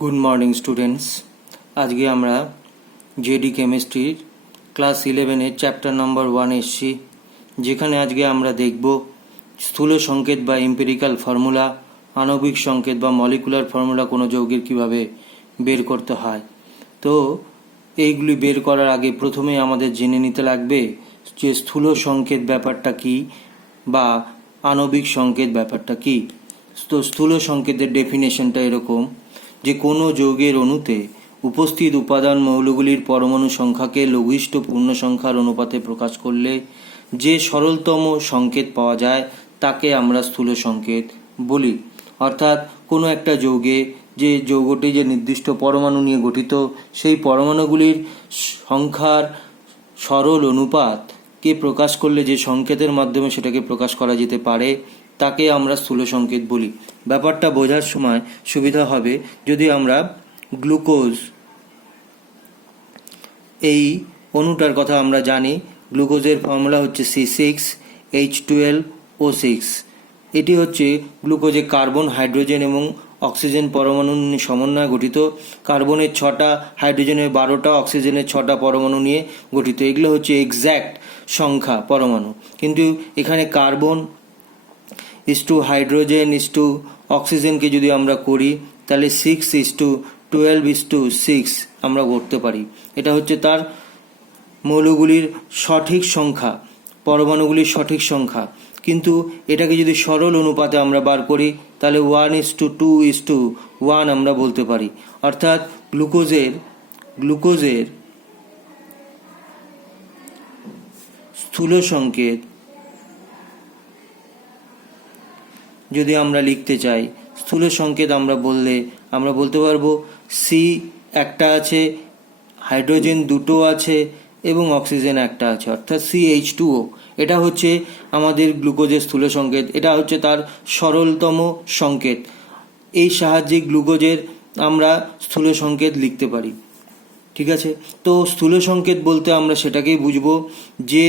Good morning students. আজকে আমরা JD কেমিস্ট্রির ক্লাস 11-এর চ্যাপ্টার নাম্বার 1 এসছি, যেখানে আজকে আমরা দেখব স্থূল সংকেত বা এম্পিরিক্যাল ফর্মুলা, আণবিক সংকেত বা মলিকুলার ফর্মুলা কোনো যৌগের কিভাবে বের করতে হয়। তো এইগুলি বের করার আগে প্রথমে আমাদের জেনে নিতে লাগবে যে স্থূল সংকেত ব্যাপারটা কি বা আণবিক সংকেত ব্যাপারটা কি। তো স্থূল সংকেতের ডেফিনেশনটা এরকম যে কোনো যৌগের অণুতে উপস্থিত উপাদান মৌলগুলির পরমাণু সংখ্যাকে লঘিষ্ঠ পূর্ণ সংখ্যার অনুপাতে প্রকাশ করলে যে সরলতম সংকেত পাওয়া যায় তাকে আমরা স্থূল সংকেত বলি। অর্থাৎ কোনো একটা যৌগে যে যৌগটি যে নির্দিষ্ট পরমাণু নিয়ে গঠিত, সেই পরমাণুগুলির সংখ্যার সরল অনুপাতকে প্রকাশ করলে যে সংকেতের মাধ্যমে সেটাকে প্রকাশ করা যেতে পারে তাকে আমরা স্থূল সংকেত বলি। ব্যাপারটা বোঝার সময় সুবিধা হবে যদি আমরা গ্লুকোজ এই অণুটার কথা আমরা জানি। গ্লুকোজের ফর্মুলা হচ্ছে C6H12O6। এটি হচ্ছে গ্লুকোজে কার্বন, হাইড্রোজেন এবং অক্সিজেন পরমাণু নিয়ে সমন্বয়ে গঠিত। কার্বনের 6টা, হাইড্রোজেনের 12টা, অক্সিজেনের 6টা পরমাণু নিয়ে গঠিত। এগুলো হচ্ছে এক্স্যাক্ট সংখ্যা পরমাণু, কিন্তু এখানে কার্বন ইস্টু হাইড্রোজেন ইস্টু অক্সিজেনকে যদি আমরা করি তাহলে 6:12:6 আমরা করতে পারি। এটা হচ্ছে তার মৌলগুলির সঠিক সংখ্যা, পরমাণুগুলির সঠিক সংখ্যা। কিন্তু এটাকে যদি সরল অনুপাতে আমরা বার করি তাহলে 1:2:1 আমরা বলতে পারি। অর্থাৎ গ্লুকোজের স্থূল সংকেত যদি আমরা লিখতে চাই, স্থূল সংকেত আমরা বলতে পারবো সি একটা আছে, হাইড্রোজেন 2টো আছে এবং অক্সিজেন একটা আছে, অর্থাৎ CH2O। এটা হচ্ছে আমাদের গ্লুকোজের স্থূল সংকেত, এটা হচ্ছে তার সরলতম সংকেত। এই সাহায্যে গ্লুকোজের আমরা স্থূল সংকেত লিখতে পারি। ঠিক আছে, তো স্থূল সংকেত বলতে আমরা সেটাকেই বুঝবো যে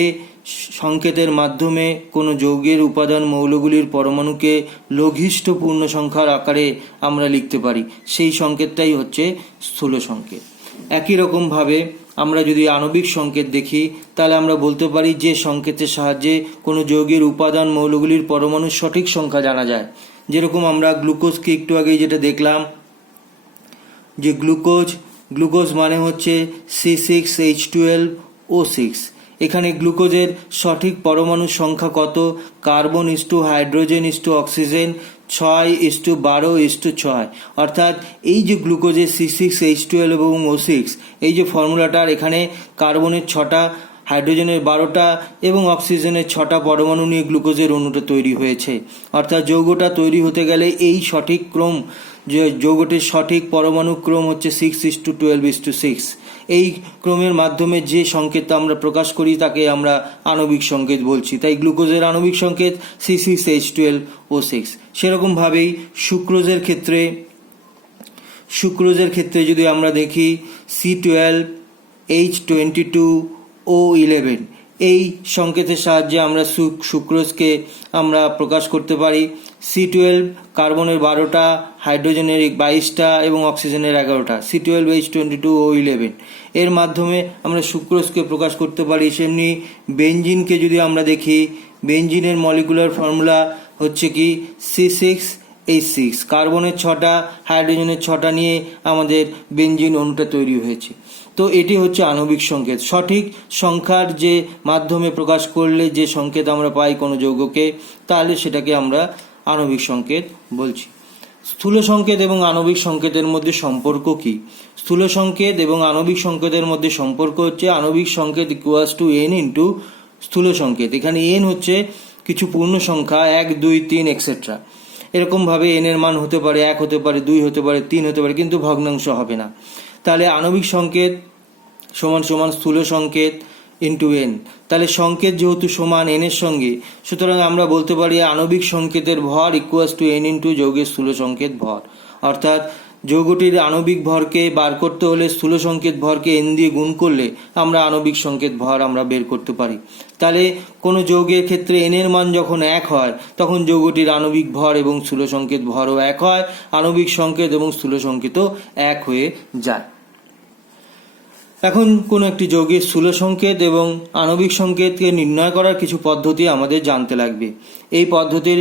সংকেতের মাধ্যমে কোনো যৌগের উপাদান মৌলগুলির পরমাণুকে লঘিষ্ঠ পূর্ণ সংখ্যার আকারে আমরা লিখতে পারি, সেই সংকেতটাই হচ্ছে স্থূল সংকেত। একই রকমভাবে আমরা যদি আণবিক সংকেত দেখি তাহলে আমরা বলতে পারি যে সংকেতের সাহায্যে কোনো যৌগের উপাদান মৌলগুলির পরমাণুর সঠিক সংখ্যা জানা যায়। যেরকম আমরা গ্লুকোজকে একটু আগেই যেটা দেখলাম যে গ্লুকোজ মানে হচ্ছে C6H12O6। এখানে গ্লুকোজের সঠিক পরমাণু সংখ্যা কত? Carbon is to hydrogen is to oxygen 6:12:6। অর্থাৎ এই যে গ্লুকোজের C6H12 এবং O6 এই যে ফর্মুলাটার এখানে কার্বনের 6টা, হাইড্রোজেনের 12টা এবং অক্সিজেনের 6টা পরমাণু নিয়ে গ্লুকোজের অণুটা তৈরি হয়েছে। অর্থাৎ যৌগটা তৈরি হতে গেলে এই সঠিক ক্রম, যে যৌগটির সঠিক পরমাণু ক্রম হচ্ছে 6:12:6। এই ক্রমের মাধ্যমে যে সংকেতটা আমরা প্রকাশ করি তাকে আমরা আণবিক সংকেত বলছি। তাই গ্লুকোজের আণবিক সংকেত C6H12O6। সেরকমভাবেই সুক্রোজের ক্ষেত্রে যদি আমরা দেখি C12H22O11। এই সংকেতের সাহায্যে আমরা সুক্রোজকে আমরা প্রকাশ করতে পারি। C12 কার্বনের 12টা, হাইড্রোজেনের 22টা এবং অক্সিজেনের 11টা, C12H22O11। এর মাধ্যমে আমরা সুক্রোজকে প্রকাশ করতে পারি। সেমনি বেনজিনকে যদি আমরা দেখি, বেনজিনের মলিকুলার ফর্মুলা হচ্ছে কি C6H6। কার্বনের 6টা, হাইড্রোজেনের 6টা নিয়ে আমাদের বেনজিন অণুটা তৈরি হয়েছে। তো এটি হচ্ছে আণবিক সংকেত, সঠিক সংখ্যার যে মাধ্যমে প্রকাশ করলে যে সংকেত আমরা পাই কোনো যৌগকে, তাহলে সেটাকে আমরা আণবিক সংকেত বলছি। স্থূল সংকেত এবং আণবিক সংকেতের মধ্যে সম্পর্ক কি? স্থূল সংকেত এবং আণবিক সংকেতের মধ্যে সম্পর্ক হচ্ছে আণবিক সংকেত = n × স্থূল সংকেত। এখানে n হচ্ছে কিছু পূর্ণ সংখ্যা, 1 2 3 এক্সেট্রা। এরকমভাবে n এর মান হতে পারে 1, হতে পারে 2, হতে পারে 3, হতে পারে, কিন্তু ভগ্নাংশ হবে না। তাহলে আণবিক সংকেত সমান স্থূল সংকেত × n। তাহলে সংকেত যেহেতু সমান n এর সঙ্গে, সুতরাং আমরা বলতে পারি আণবিক সংকেতের ভর = n × যৌগের স্থূল সংকেত ভর। অর্থাৎ যৌগটির আণবিক ভরকে বার করতে হলে স্থূল সংকেত ভরকে n দিয়ে গুণ করলে আমরা আণবিক সংকেত ভর আমরা বের করতে পারি। তাহলে কোনো যৌগের ক্ষেত্রে n এর মান যখন 1 হয় তখন যৌগটির আণবিক ভর এবং স্থূল সংকেত ভরও 1 হয়, আণবিক সংকেত এবং স্থূল সংকেতও 1 হয়ে যায়। এখন কোনো একটি যৌগের স্থূল সংকেত এবং আণবিক সংকেতকে নির্ণয় করার কিছু পদ্ধতি আমাদের জানতে লাগবে। এই পদ্ধতির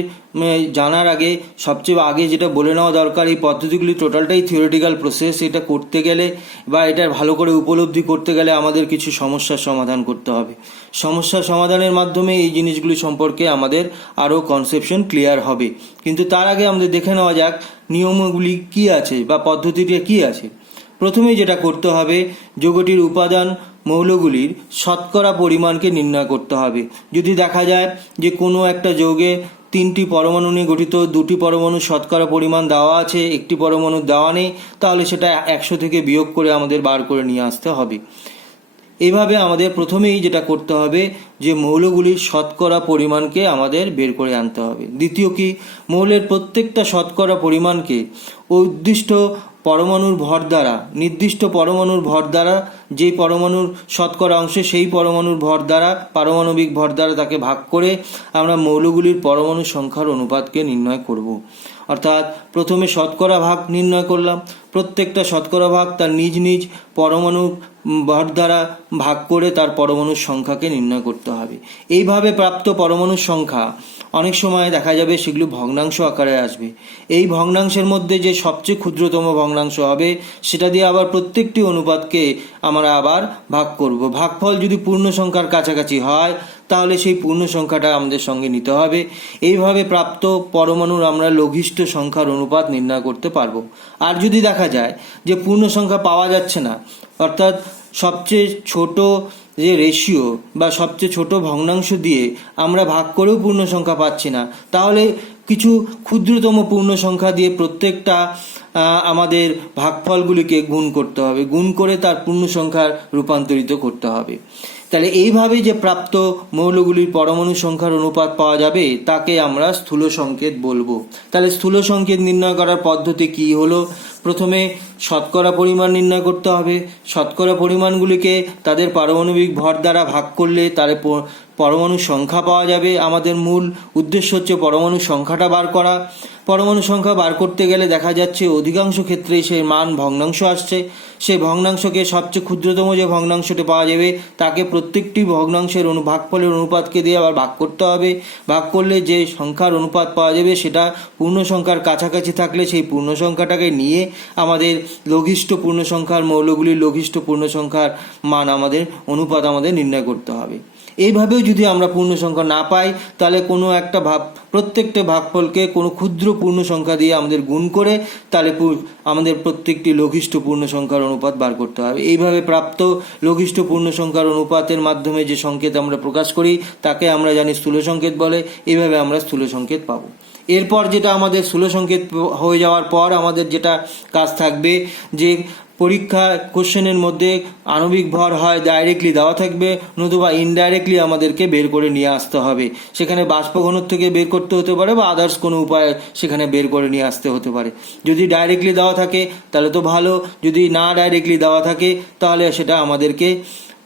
জানার আগে সবচেয়ে আগে যেটা বলে নেওয়া দরকার, এই পদ্ধতিগুলি টোটালটাই থিওরিটিক্যাল প্রসেস। এটা করতে গেলে বা এটা ভালো করে উপলব্ধি করতে গেলে আমাদের কিছু সমস্যার সমাধান করতে হবে। সমস্যার সমাধানের মাধ্যমে এই জিনিসগুলি সম্পর্কে আমাদের আরও কনসেপশন ক্লিয়ার হবে। কিন্তু তার আগে আমাদের দেখে নেওয়া যাক নিয়মগুলি কি আছে বা পদ্ধতিটা কি আছে। প্রথমেই যেটা করতে হবে, যৌগটির উপাদান মৌলগুলির শতকরা পরিমাণকে নির্ণয় করতে হবে। যদি দেখা যায় যে কোনো একটা যৌগে 3টি পরমাণু নিয়ে গঠিত, 2টি পরমাণু শতকরা পরিমাণ দেওয়া আছে, 1টি পরমাণু দেওয়া নেই, তাহলে সেটা 100 থেকে বিয়োগ করে আমাদের বার করে নিয়ে আসতে হবে। এইভাবে আমাদের প্রথমেই যেটা করতে হবে যে মৌলগুলির শতকরা পরিমাণকে আমাদের বের করে আনতে হবে। দ্বিতীয় কি, মৌলের প্রত্যেকটা শতকরা পরিমাণকে উদ্দিষ্ট পরমাণুর ভর দ্বারা, নির্দিষ্ট পরমাণুর ভর দ্বারা, যেই পরমাণুর শতকরা অংশ সেই পরমাণুর ভর দ্বারা, পারমাণবিক ভর দ্বারা তাকে ভাগ করে আমরা মৌলগুলির পরমাণু সংখ্যার অনুপাতকে নির্ণয় করব। অর্থাৎ প্রথমে শতকরা ভাগ নির্ণয় করলাম, প্রত্যেকটা শতকরা ভাগ তার নিজ নিজ পরমাণু ভর দ্বারা ভাগ করে তার পরমাণুর সংখ্যাকে নির্ণয় করতে হবে। এইভাবে প্রাপ্ত পরমাণুর সংখ্যা অনেক সময় দেখা যাবে সেগুলো ভগ্নাংশ আকারে আসবে। এই ভগ্নাংশের মধ্যে যে সবচেয়ে ক্ষুদ্রতম ভগ্নাংশ হবে সেটা দিয়ে আবার প্রত্যেকটি অনুপাতকে আমরা আবার ভাগ করব। ভাগফল যদি পূর্ণ সংখ্যার কাছাকাছি হয় তাহলে সেই পূর্ণ সংখ্যাটা আমাদের সঙ্গে নিতে হবে। এইভাবে প্রাপ্ত পরমাণুর আমরা লঘিষ্ঠ সংখ্যার অনুপাত নির্ণয় করতে পারবো। আর যদি দেখা যায় যে পূর্ণ সংখ্যা পাওয়া যাচ্ছে না, অর্থাৎ সবচেয়ে ছোট যে রেশিও বা সবচেয়ে ছোট ভগ্নাংশ দিয়ে আমরা ভাগ করেও পূর্ণ সংখ্যা পাচ্ছি না, তাহলে কিছু ক্ষুদ্রতম পূর্ণ সংখ্যা দিয়ে প্রত্যেকটা আমাদের ভাগফলগুলিকে গুণ করতে হবে, গুণ করে তার পূর্ণ সংখ্যার রূপান্তরিত করতে হবে। তাহলে এইভাবে যে প্রাপ্ত মৌলগুলির পরমাণু সংখ্যার অনুপাত পাওয়া যাবে তাকে আমরা স্থূল সংকেত বলবো। তাহলে স্থূল সংকেত নির্ণয় করার পদ্ধতি কি হলো? প্রথমে শতকরা পরিমাণ নির্ণয় করতে হবে। শতকরা পরিমাণগুলিকে তাদের পারমাণবিক ভর দ্বারা ভাগ করলে তার পরমাণু সংখ্যা পাওয়া যাবে। আমাদের মূল উদ্দেশ্য হচ্ছে পরমাণু সংখ্যাটা বার করা। পরমাণু সংখ্যা বার করতে গেলে দেখা যাচ্ছে অধিকাংশ ক্ষেত্রেই সেই মান ভগ্নাংশ আসছে। সেই ভগ্নাংশকে সবচেয়ে ক্ষুদ্রতম যে ভগ্নাংশটি পাওয়া যাবে তাকে প্রত্যেকটি ভগ্নাংশের ভাগফলের অনুপাতকে দিয়ে আবার ভাগ করতে হবে। ভাগ করলে যে সংখ্যার অনুপাত পাওয়া যাবে সেটা পূর্ণ সংখ্যার কাছাকাছি থাকলে সেই পূর্ণ সংখ্যাটাকে নিয়ে আমাদের লঘিষ্ঠ পূর্ণ সংখ্যার মৌলগুলির লঘিষ্ঠ পূর্ণ সংখ্যার মান আমাদের অনুপাত আমাদের নির্ণয় করতে হবে। এইভাবেও যদি আমরা পূর্ণ সংখ্যা না পাই তাহলে কোনো একটা প্রত্যেকটা ভাগফলকে কোনো ক্ষুদ্র পূর্ণ সংখ্যা দিয়ে আমাদের গুণ করে তাহলে আমাদের প্রত্যেকটি লঘিষ্ঠ পূর্ণ সংখ্যার অনুপাত বার করতে হবে। এইভাবে প্রাপ্ত লঘিষ্ঠ পূর্ণ সংখ্যার অনুপাতের মাধ্যমে যে সংকেত আমরা প্রকাশ করি তাকে আমরা জানি স্থূল সংকেত বলে। এইভাবে আমরা স্থূল সংকেত পাবো। এরপর যেটা আমাদের স্থূল সংকেত হয়ে যাওয়ার পর আমাদের যেটা কাজ থাকবে, যে পরীক্ষা কোশ্চেনের মধ্যে আণবিক ভর হয় ডাইরেক্টলি দেওয়া থাকবে, নতুবা ইনডাইরেক্টলি আমাদেরকে বের করে নিয়ে আসতে হবে। সেখানে বাষ্প ঘনত্ব থেকে বের করতে হতে পারে বা আদার্স কোনো উপায়ে সেখানে বের করে নিয়ে আসতে হতে পারে। যদি ডাইরেক্টলি দেওয়া থাকে তাহলে তো ভালো, যদি না ডাইরেক্টলি দেওয়া থাকে তাহলে সেটা আমাদেরকে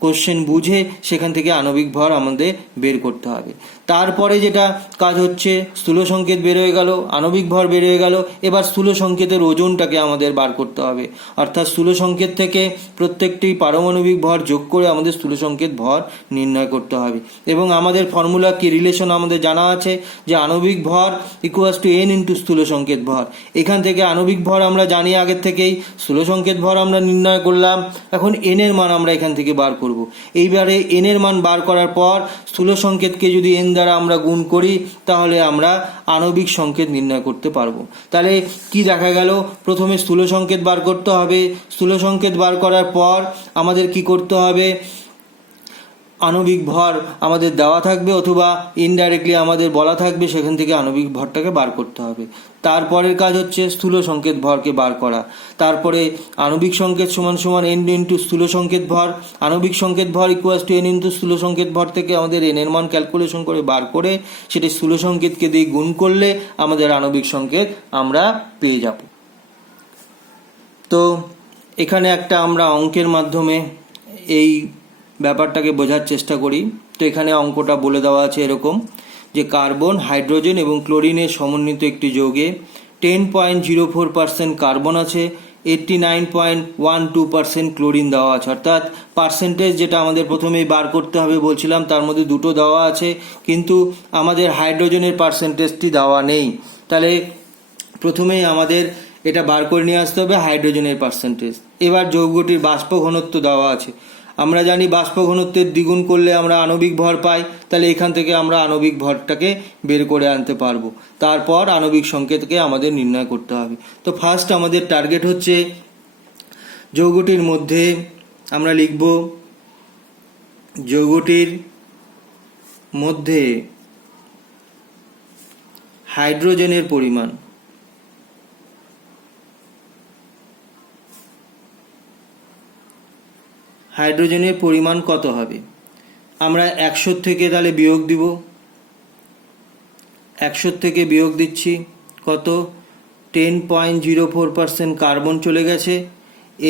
কোশ্চেন বুঝে সেখান থেকে আণবিক ভর আমাদের বের করতে হবে। তারপরে যেটা কাজ হচ্ছে, স্থূল সংকেত বের হয়ে গেল, আণবিক ভর বের হয়ে গেল, এবার স্থূল সংকেতের ওজনটাকে আমাদের বার করতে হবে। অর্থাৎ স্থূল সংকেত থেকে প্রত্যেকটি পারমাণবিক ভর যোগ করে আমাদের স্থূল সংকেত ভর নির্ণয় করতে হবে। এবং আমাদের ফর্মুলা কি রিলেশন আমাদের জানা আছে যে আণবিক ভর ইকুয়ালস টু n ইন্টু স্থূল সংকেত ভর। এখান থেকে আণবিক ভর আমরা জানি আগের থেকেই, স্থূল সংকেত ভর আমরা নির্ণয় করলাম, এখন n এর মান আমরা এখান থেকে বার করব। এইবারে n এর মান বার করার পর স্থূল সংকেতকে যদি n দ্বারা আমরা গুণ করি তাহলে আমরা আণবিক সংকেত নির্ণয় করতে পারবো। তাহলে কি দেখা গেল, প্রথমে স্থূল সংকেত বার করতে হবে। স্থূল সংকেত বার করার পর আমাদের কি করতে হবে, আণবিক ভর আমাদের দেওয়া থাকবে অথবা ইনডাইরেক্টলি আমাদের বলা থাকবে, সেখান থেকে আণবিক ভরটাকে বার করতে হবে। তারপরের কাজ হচ্ছে স্থূল সংকেত ভরকে বার করা। তারপরে আণবিক সংকেত সমান সমান n ইন্টু স্থূল সংকেত ভর, আণবিক সংকেত ভর ইকুয়ালস টু n ইন্টু স্থূল সংকেত ভর থেকে আমাদের n এর মান ক্যালকুলেশন করে বার করে সেটা স্থূল সংকেতকে দিয়ে গুণ করলে আমাদের আণবিক সংকেত আমরা পেয়ে যাব। তো এখানে একটা আমরা অঙ্কের মাধ্যমে এই ব্যাপারটাকে বোঝার চেষ্টা করি। তো এখানে অঙ্কটা বলে দেওয়া আছে এরকম, যে কার্বন, হাইড্রোজেন এবং ক্লোরিনের সমন্বিত একটি যৌগে 10.04% কার্বন আছে, 89.12% ক্লোরিন দেওয়া আছে। অর্থাৎ পার্সেন্টেজ যেটা আমাদের প্রথমেই বার করতে হবে বলছিলাম, তার মধ্যে দুটো দেওয়া আছে, কিন্তু আমাদের হাইড্রোজেনের পার্সেন্টেজটি দেওয়া নেই। তাহলে প্রথমেই আমাদের এটা বার করে নিয়ে আসতে হবে হাইড্রোজেনের পার্সেন্টেজ। এবার যৌগটির বাষ্প ঘনত্ব দেওয়া আছে। আমরা জানি বাষ্প ঘনত্বের দ্বিগুণ করলে আমরা আণবিক ভর পাই, তাহলে এখান থেকে আমরা আণবিক ভরটাকে বের করে আনতে পারবো। তারপর আণবিক সংকেতকে আমাদের নির্ণয় করতে হবে। তো ফার্স্ট আমাদের টার্গেট হচ্ছে যৌগটির মধ্যে আমরা লিখব যৌগটির মধ্যে হাইড্রোজেনের পরিমাণ। হাইড্রোজেনের পরিমাণ কত হবে? আমরা 100 থেকে তাহলে বিয়োগ দিব। 100 থেকে বিয়োগ দিচ্ছি কত? 10.04% কার্বন চলে গেছে,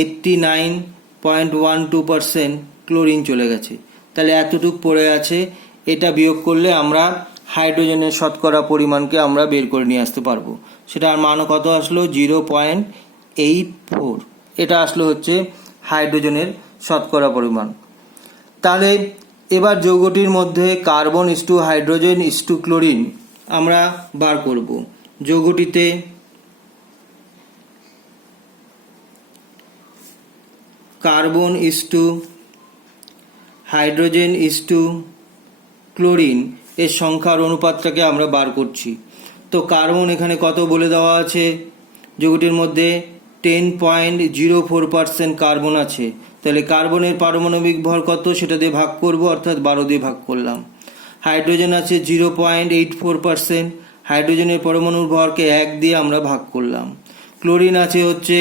89.12% ক্লোরিন চলে গেছে। তাহলে এতটুক পড়ে আছে। এটা বিয়োগ করলে আমরা হাইড্রোজেনের শতকরা পরিমাণকে আমরা বের করে নিয়ে আসতে পারবো। সেটার মানও কত আসলো? 0.84। এটা আসলো হচ্ছে হাইড্রোজেনের শতকরা পরিমাণ। তাহলে এবার যৌগটির মধ্যে carbon is to hydrogen is to chlorine আমরা বার করব। যৌগটিতে carbon is to hydrogen is to chlorine এর সংখ্যার অনুপাতটাকে আমরা বার করছি। তো কার্বন এখানে কত বলে দেওয়া আছে? যৌগটির মধ্যে 10.04% কার্বন আছে। তাহলে কার্বনের পারমাণবিক ভর কত সেটা দিয়ে ভাগ করব, অর্থাৎ 12 দিয়ে ভাগ করলাম। হাইড্রোজেন আছে 0.84%, হাইড্রোজেনের পরমাণুর ভরকে 1 দিয়ে আমরা ভাগ করলাম। ক্লোরিন আছে হচ্ছে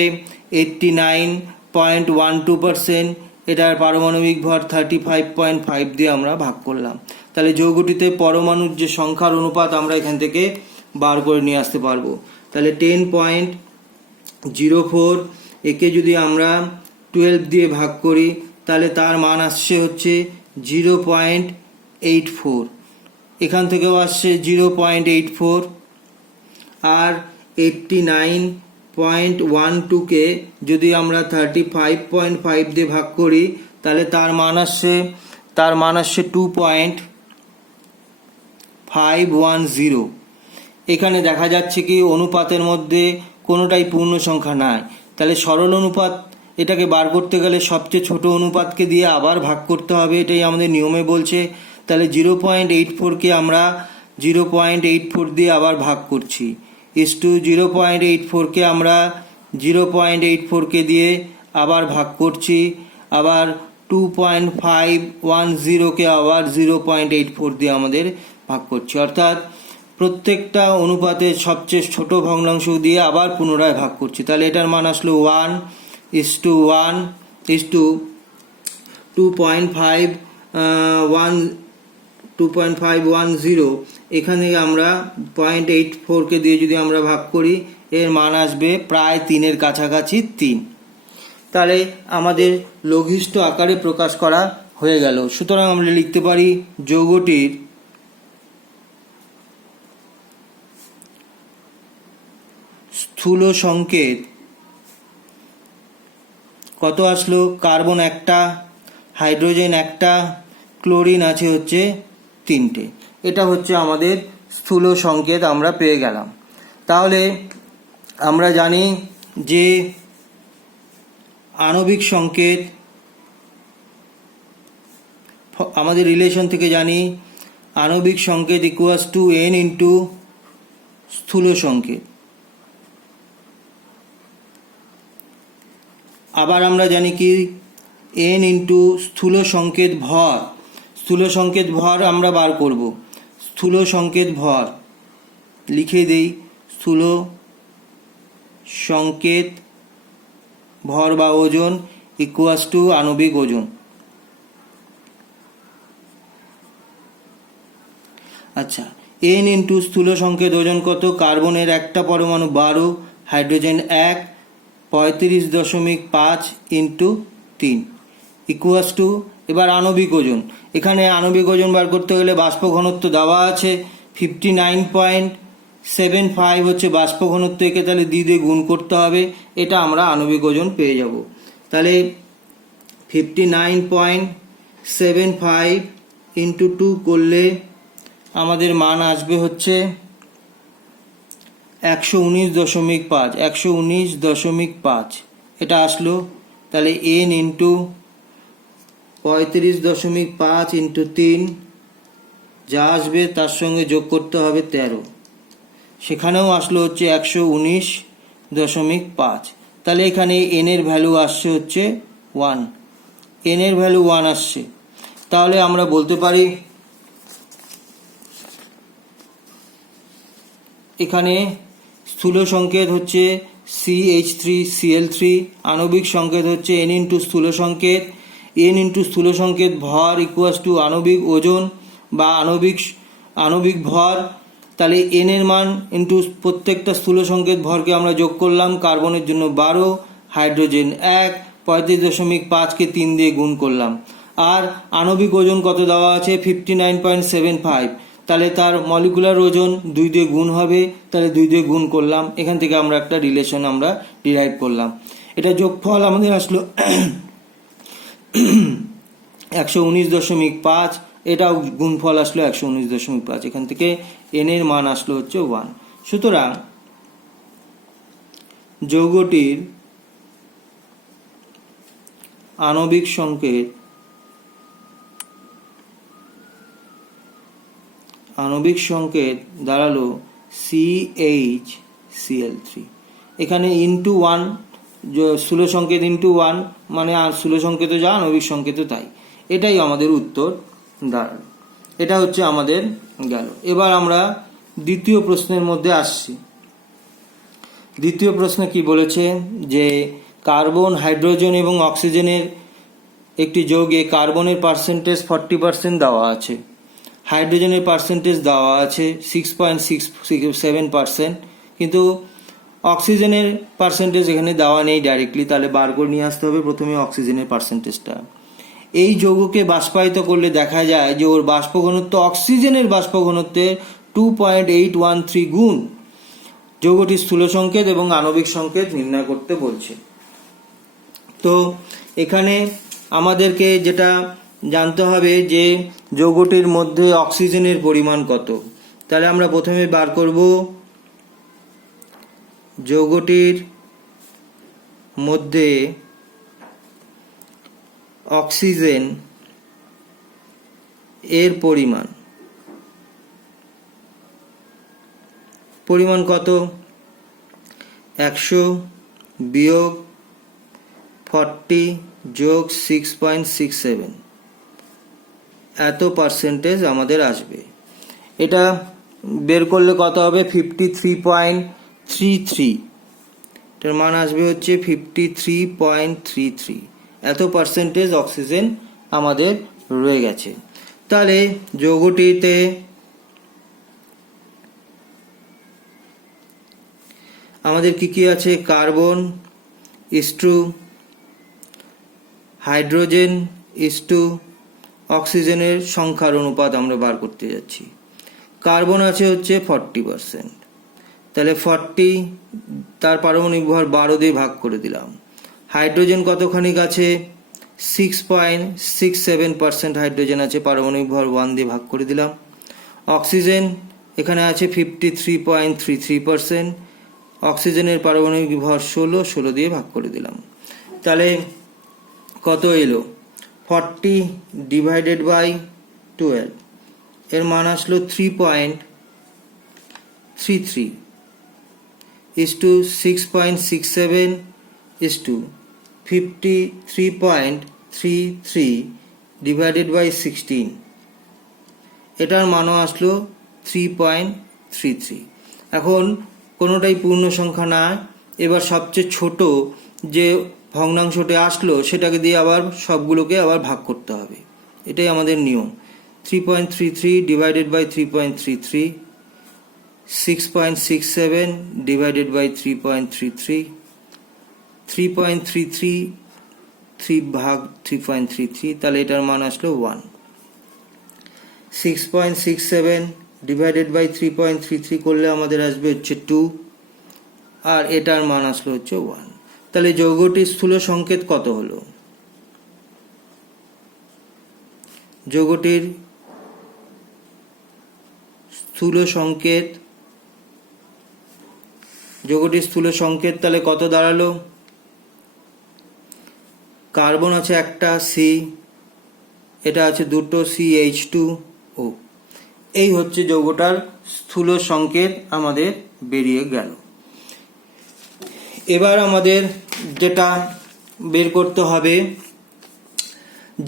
89.12%, এটার পারমাণবিক ভর 35.5 দিয়ে আমরা ভাগ করলাম। তাহলে যৌগটিতে পরমাণুর যে সংখ্যার অনুপাত আমরা এখান থেকে বার করে নিয়ে আসতে পারবো। তাহলে 10.04 একে যদি আমরা 12 দিয়ে ভাগ করি তাহলে তার মান আসছে হচ্ছে 0.84। এখান থেকেও আসছে 0.84। আর 89.12কে যদি আমরা 35.5 দিয়ে ভাগ করি তাহলে তার মান আসছে 2.510। এখানে দেখা যাচ্ছে কি অনুপাতের মধ্যে কোনোটাই পূর্ণ সংখ্যা নাই। তাহলে সরল অনুপাত এটাকে বার করতে গেলে সবচেয়ে ছোট অনুপাতকে দিয়ে আবার ভাগ করতে হবে, এটাই আমাদের নিয়মে বলছে। তাহলে 0.84কে আমরা 0.84 দিয়ে আবার ভাগ করছি, ইস্টু 0.84কে আমরা 0.84কে দিয়ে আবার ভাগ করছি, আবার 2.510কে আবার 0.84 দিয়ে আমাদের ভাগ করছি। অর্থাৎ প্রত্যেকটা অনুপাতের সবচেয়ে ছোট ভগ্নাংশ দিয়ে আবার পুনরায় ভাগ করছি। তাহলে এটার মান আসলো 1:2.510। এখানে আমরা 0.84কে দিয়ে যদি আমরা ভাগ করি এর মান আসবে প্রায় 3-এর কাছাকাছি 3। তাহলে আমাদের লঘিষ্ঠ আকারে প্রকাশ করা হয়ে গেল। সুতরাং আমরা লিখতে পারি যৌগটির স্থূল সংকেত কত আসলো? কার্বন একটা, হাইড্রোজেন একটা, ক্লোরিন আছে হচ্ছে 3টে। এটা হচ্ছে আমাদের স্থূল সংকেত আমরা পেয়ে গেলাম। তাহলে আমরা জানি যে আণবিক সংকেত, আমাদের রিলেশন থেকে জানি আণবিক সংকেত ইকুয়ালস টু n ইন্টু স্থূল সংকেত। আবার আমরা জানি কি n ইন্টু স্থূল সংকেত ভর। স্থূল সংকেত ভর আমরা বার করব। স্থূল সংকেত ভর লিখে দেই, স্থূল সংকেত ভর বা ওজন ইকুয়ালস টু আণবিক ওজন। আচ্ছা, n ইন্টু স্থূল সংকেত ওজন কত? কার্বনের একটা পরমাণু 12, হাইড্রোজেন 1, 35.5 ইন্টু 3 ইকুয়াস টু, এবার আণবিক ওজন। এখানে আণবিক ওজন বার করতে গেলে বাষ্প ঘনত্ব দেওয়া আছে 59.75 হচ্ছে বাষ্প ঘনত্ব, একে তাহলে দিয়ে গুণ করতে হবে, এটা আমরা আণবিক ওজন পেয়ে যাব। তাহলে 59.75 ইন্টু 2 করলে আমাদের মান আসবে হচ্ছে 119.5, 119.5 এটা আসলো। তাহলে n ইন্টু 35.5 ইন্টু 3 যা আসবে তার সঙ্গে যোগ করতে হবে 13, সেখানেও আসলো হচ্ছে 119.5। তাহলে এখানে n এর ভ্যালু আসছে হচ্ছে 1, n এর ভ্যালু 1 আসছে। তাহলে আমরা বলতে পারি এখানে স্থূল সংকেত হচ্ছে CH3Cl3, আণবিক সংকেত হচ্ছে n ইন্টু স্থূল সংকেত, n ইন্টু স্থূল সংকেত ভর ইকুয়াস টু আণবিক ওজন বা আণবিক ভর। তাহলে n এর মান ইন্টু প্রত্যেকটা স্থূল সংকেত ভরকে আমরা যোগ করলাম। কার্বনের জন্য 12, হাইড্রোজেন 1, 35.5কে 3 দিয়ে গুণ করলাম। আর আণবিক ওজন কত দেওয়া আছে 59.75, তাহলে তার মলিকুলার ওজন 2 দিয়ে গুণ হবে, তাহলে 2 দিয়ে গুণ করলাম। এখান থেকে আমরা একটা রিলেশন আমরা ডিরাইভ করলাম। এটা যোগফল আমাদের আসলো 119.5, এটাও গুণফল আসলো 119.5, এখান থেকে n এর মান আসলো হচ্ছে 1। সুতরাং যৌগটির আণবিক সংকেত দাঁড়ালো CH3Cl3। এখানে ইন্টু 1, স্থূল সংকেত ইন্টু 1 মানে স্থূল সংকেত যা আণবিক সংকেত তাই, এটাই আমাদের উত্তর দাঁড়ালো। এটা হচ্ছে আমাদের গেল। এবার আমরা দ্বিতীয় প্রশ্নের মধ্যে আসছি। দ্বিতীয় প্রশ্নে কি বলেছে যে কার্বন, হাইড্রোজেন এবং অক্সিজেনের একটি যৌগে কার্বনের পার্সেন্টেজ 40% দেওয়া আছে, হাইড্রোজেনের পার্সেন্টেজ দেওয়া আছে 6.67%, কিন্তু অক্সিজেনের পার্সেন্টেজ এখানে দেওয়া নেই ডাইরেক্টলি, তাহলে বার করে নিয়ে আসতে হবে প্রথমে অক্সিজেনের পার্সেন্টেজটা। এই যৌগকে বাষ্পায়িত করলে দেখা যায় যে ওর বাষ্প ঘনত্ব অক্সিজেনের বাষ্প ঘনত্বের 2.813 গুণ। যৌগটির স্থূল সংকেত এবং আণবিক সংকেত নির্ণয় করতে বলছে। তো এখানে আমাদেরকে যেটা জানতে হবে যে যৌগটির মধ্যে অক্সিজেনের পরিমাণ কত। তাহলে আমরা প্রথমে বার করব যৌগটির মধ্যে অক্সিজেন এর পরিমাণ কত, 100 বিয়োগ 40 যোগ 6.67, এত পার্সেন্টেজ আমাদের আসবে। এটা বের করলে কত হবে 53.33, এটার মান আসবে হচ্ছে 53.33, এত পার্সেন্টেজ অক্সিজেন আমাদের রয়ে গেছে। তাহলে যৌগটিতে আমাদের কি কি আছে, কার্বন ইস্টু হাইড্রোজেন ইস্টু অক্সিজেনের সংখ্যার অনুপাত আমরা বার করতে যাচ্ছি। কার্বন আছে হচ্ছে 40%, তাহলে 40 তার পারমাণবিক ভর 12 দিয়ে ভাগ করে দিলাম। হাইড্রোজেন কতখানি আছে 6.67% হাইড্রোজেন আছে, পারমাণবিক ভর 1 দিয়ে ভাগ করে দিলাম। অক্সিজেন এখানে আছে 53.33%, অক্সিজেনের পারমাণবিক ভর 16 দিয়ে ভাগ করে দিলাম। তাহলে কত এলো 40 ডিভাইডেড বাই 12, এর মান আসলো 3.33 ইস্টু 6.67 ইস্টু 53.33 ডিভাইডেড বাই 16, এটার মানও আসলো 3.33। এখন কোনোটাই পূর্ণ সংখ্যা না, এবার সবচেয়ে ছোট যে ভগ্নাংশটি আসলো সেটাকে দিয়ে আবার সবগুলোকে আবার ভাগ করতে হবে, এটাই আমাদের নিয়ম। 3.33 ডিভাইডেড বাই 3.33, 6.67 ডিভাইডেড বাই 3.33, 3.33 3 ভাগ 3.33, তাহলে এটার মান আসলো 1। 6.67 ডিভাইডেড বাই 3.33 করলে আমাদের আসবে হচ্ছে 2, আর এটার মান আসলো হচ্ছে 1। তাহলে যৌগটির স্থূল সংকেত কত হলো? যৌগটির স্থূল সংকেত তাহলে কত দাঁড়ালো? কার্বন আছে একটা সি, এটা আছে দুটো CH2O। এই হচ্ছে যৌগটার স্থূল সংকেত আমাদের বেরিয়ে গেল। এবার আমাদের যেটা বের করতে হবে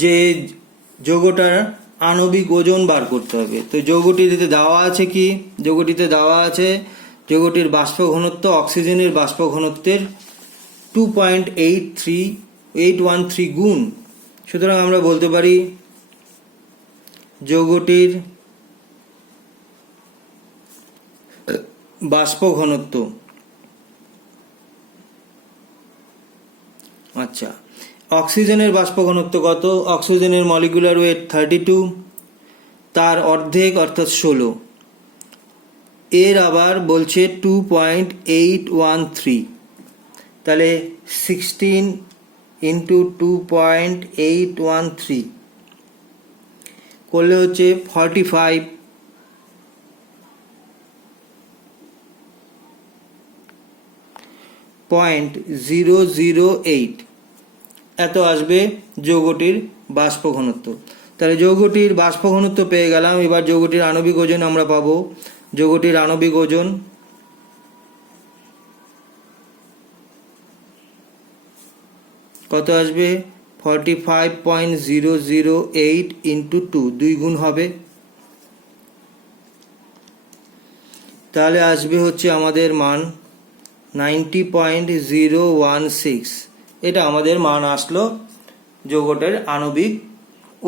যে যৌগটার আণবিক ওজন বার করতে হবে। তো যৌগটিতে দেওয়া আছে কি? যৌগটিতে দেওয়া আছে যৌগটির বাষ্প ঘনত্ব অক্সিজেনের বাষ্প ঘনত্বের 2.813 গুণ। সুতরাং আমরা বলতে পারি যৌগটির বাষ্প ঘনত্ব, আচ্ছা অক্সিজেনের বাষ্প ঘনত্ব কত? অক্সিজেনের মলিকুলার ওয়েট 32, তার অর্ধেক অর্থাৎ 16। এর আবার বলছে 2.813, তাহলে 16 ইন্টু 2.813 করলে হচ্ছে 45.008 এত আসবে যৌগটির বাষ্প ঘনত্ব। তাহলে যৌগটির বাষ্প ঘনত্ব পেয়ে গেলাম। এবার যৌগটির আণবিক ওজন আমরা পাবো। যৌগটির আণবিক ওজন কত আসবে? 45.008 ইন্টু 2, 2 গুণ হবে, তাহলে আসবে হচ্ছে আমাদের মান 90.016। এটা আমাদের মান আসলো, যৌগটির আণবিক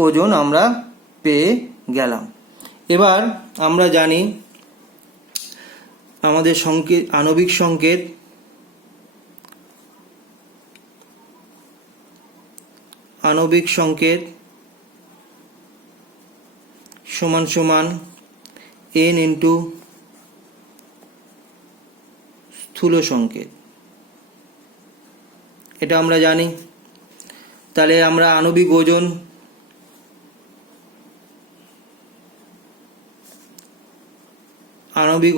ওজন আমরা পেয়ে গেলাম। এবার আমরা জানি আমাদের আণবিক সংকেত সমান সমান n ইন্টু স্থূল সংকেত, এটা আমরা জানি। তাহলে আমরা আণবিক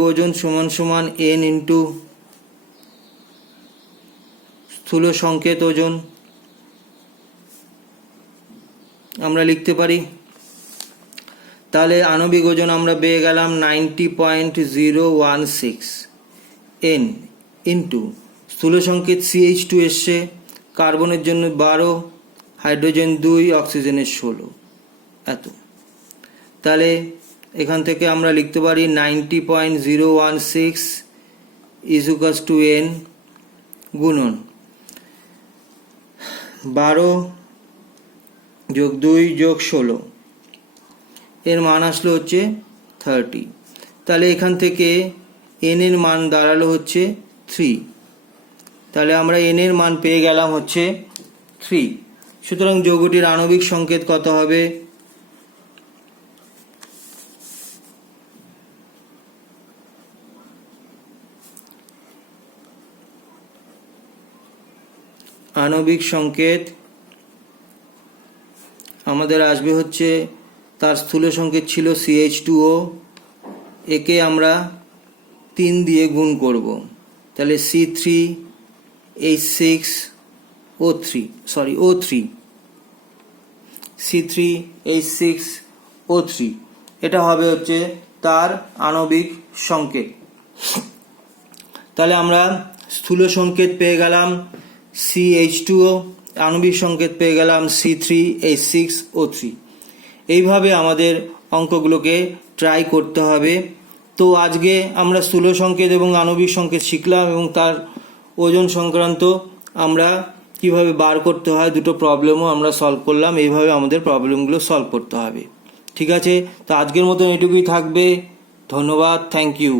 ওজন সমান সমান n ইন্টু স্থূল সংকেত ওজন আমরা লিখতে পারি। তাহলে আণবিক ওজন আমরা পেয়ে গেলাম 90.016 n ইন্টু স্থূল সংকেত CH2 এসছে, কার্বনের জন্য 12, হাইড্রোজেন 2, অক্সিজেনের 16, এত। তাহলে এখান থেকে আমরা লিখতে পারি 90.016 ইকুয়ালস টু n গুণন 12 যোগ 2 যোগ 16, এর মান আসলো হচ্ছে 30। তাহলে এখান থেকে n এর মান দাঁড়ালো হচ্ছে 3। তাহলে আমরা n এর মান পেয়ে গেলাম হচ্ছে 3। সুতরাং যৌগটির আণবিক সংকেত কত হবে? আণবিক সংকেত আমাদের আসবে হচ্ছে, তার স্থূল সংকেত ছিল CH2O, একে আমরা 3 দিয়ে গুণ করব, তাহলে O3 C3H6O3 এটা হবে হচ্ছে তার আণবিক সংকেত। তাহলে আমরা স্থূল সংকেত পেয়ে গেলাম CH2O, আণবিক সংকেত পেয়ে গেলাম C3H6O3। এইভাবে আমাদের অঙ্কগুলোকে ট্রাই করতে হবে। তো আজকে আমরা স্থূল সংকেত এবং আণবিক সংকেত শিখলাম এবং তার ওজন সংক্রান্ত আমরা কিভাবে বার করতে হয় দুটো প্রবলেমও আমরা সলভ করলাম। এইভাবে আমাদের প্রবলেমগুলো সলভ করতে হবে। ঠিক আছে, তো আজকের মতন এটুকুই থাকবে। ধন্যবাদ, থ্যাংক ইউ।